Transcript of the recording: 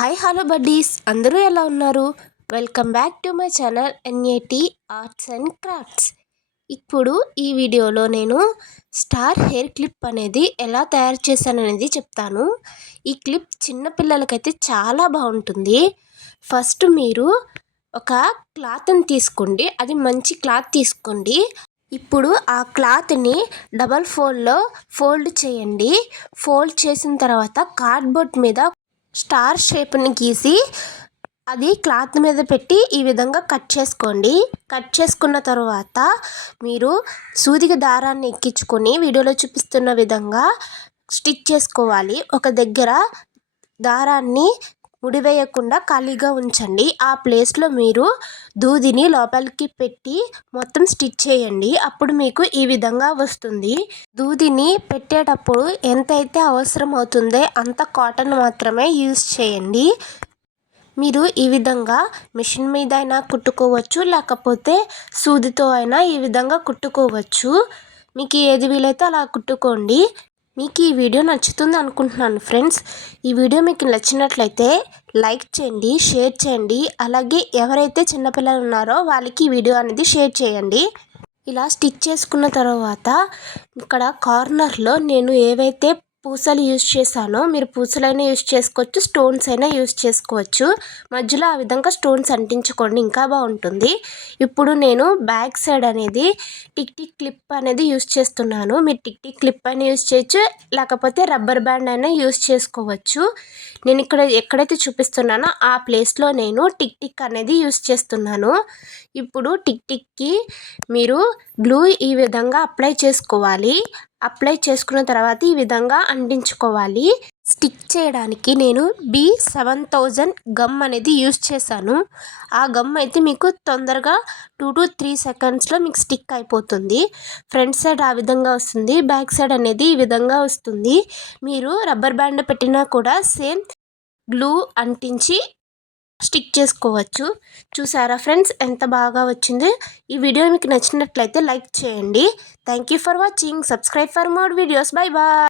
Hi hello buddies, అందరూ ఎలా ఉన్నారు? Welcome back to my channel NAT arts and crafts. ఇప్పుడు ఈ వీడియోలో నేను స్టార్ హెయిర్ క్లిప్ అనేది ఎలా తయారు చేశాననేది చెప్తాను. ఈ క్లిప్ చిన్నపిల్లలకైతే చాలా బాగుంటుంది. ఫస్ట్ మీరు ఒక క్లాత్ని తీసుకోండి, అది మంచి క్లాత్ తీసుకోండి. ఇప్పుడు ఆ క్లాత్ని డబల్ ఫోల్డ్ చేయండి. ఫోల్డ్ చేసిన తర్వాత కార్డ్బోర్డ్ మీద స్టార్ షేప్ని గీసి అది క్లాత్ మీద పెట్టి ఈ విధంగా కట్ చేసుకోండి. కట్ చేసుకున్న తర్వాత మీరు సూదికి దారాన్ని ఎక్కించుకొని వీడియోలో చూపిస్తున్న విధంగా స్టిచ్ చేసుకోవాలి. ఒక దగ్గర దారాన్ని ముడివేయకుండా ఖాళీగా ఉంచండి. ఆ ప్లేస్లో మీరు దూదిని లోపలికి పెట్టి మొత్తం స్టిచ్ చేయండి. అప్పుడు మీకు ఈ విధంగా వస్తుంది. దూదిని పెట్టేటప్పుడు ఎంతైతే అవసరం అవుతుందో అంత కాటన్ మాత్రమే యూజ్ చేయండి. మీరు ఈ విధంగా మిషన్ మీద అయినా కుట్టుకోవచ్చు, లేకపోతే సూదితో అయినా ఈ విధంగా కుట్టుకోవచ్చు. మీకు ఏది వీలైతే అలా కుట్టుకోండి. మీకు ఈ వీడియో నచ్చుతుంది అనుకుంటున్నాను ఫ్రెండ్స్. ఈ వీడియో మీకు నచ్చినట్లయితే లైక్ చేయండి, షేర్ చేయండి. అలాగే ఎవరైతే చిన్నపిల్లలు ఉన్నారో వాళ్ళకి ఈ వీడియో అనేది షేర్ చేయండి. ఇలా స్టిచ్ చేసుకున్న తర్వాత ఇక్కడ కార్నర్లో నేను ఏవైతే పూసలు యూజ్ చేశానో, మీరు పూసలైనా యూజ్ చేసుకోవచ్చు, స్టోన్స్ అయినా యూజ్ చేసుకోవచ్చు. మధ్యలో ఆ విధంగా స్టోన్స్ అంటించుకోండి, ఇంకా బాగుంటుంది. ఇప్పుడు నేను బ్యాక్ సైడ్ అనేది టిక్ టిక్ క్లిప్ అనేది యూజ్ చేస్తున్నాను. మీరు టిక్ టిక్ క్లిప్ అయినా యూజ్ చేయొచ్చు, లేకపోతే రబ్బర్ బ్యాండ్ అయినా యూజ్ చేసుకోవచ్చు. నేను ఇక్కడ ఎక్కడైతే చూపిస్తున్నానో ఆ ప్లేస్లో నేను టిక్ టిక్ అనేది యూజ్ చేస్తున్నాను. ఇప్పుడు టిక్ టిక్కి మీరు గ్లూ ఈ విధంగా అప్లై చేసుకోవాలి. అప్లై చేసుకున్న తర్వాత ఈ విధంగా అంటించుకోవాలి. స్టిక్ చేయడానికి నేను B7000 గమ్ అనేది యూజ్ చేశాను. ఆ గమ్ అయితే మీకు తొందరగా 2 to 3 సెకండ్స్లో మీకు స్టిక్ అయిపోతుంది. ఫ్రంట్ సైడ్ ఆ విధంగా వస్తుంది, బ్యాక్ సైడ్ అనేది ఈ విధంగా వస్తుంది. మీరు రబ్బర్ బ్యాండ్ పెట్టినా కూడా సేమ్ గ్లూ అంటించి స్టిక్ చేసుకోవచ్చు. చూసారా ఫ్రెండ్స్ ఎంత బాగా వచ్చింది. ఈ వీడియో మీకు నచ్చినట్లయితే లైక్ చేయండి. Thank you for watching. Subscribe for more videos. Bye bye.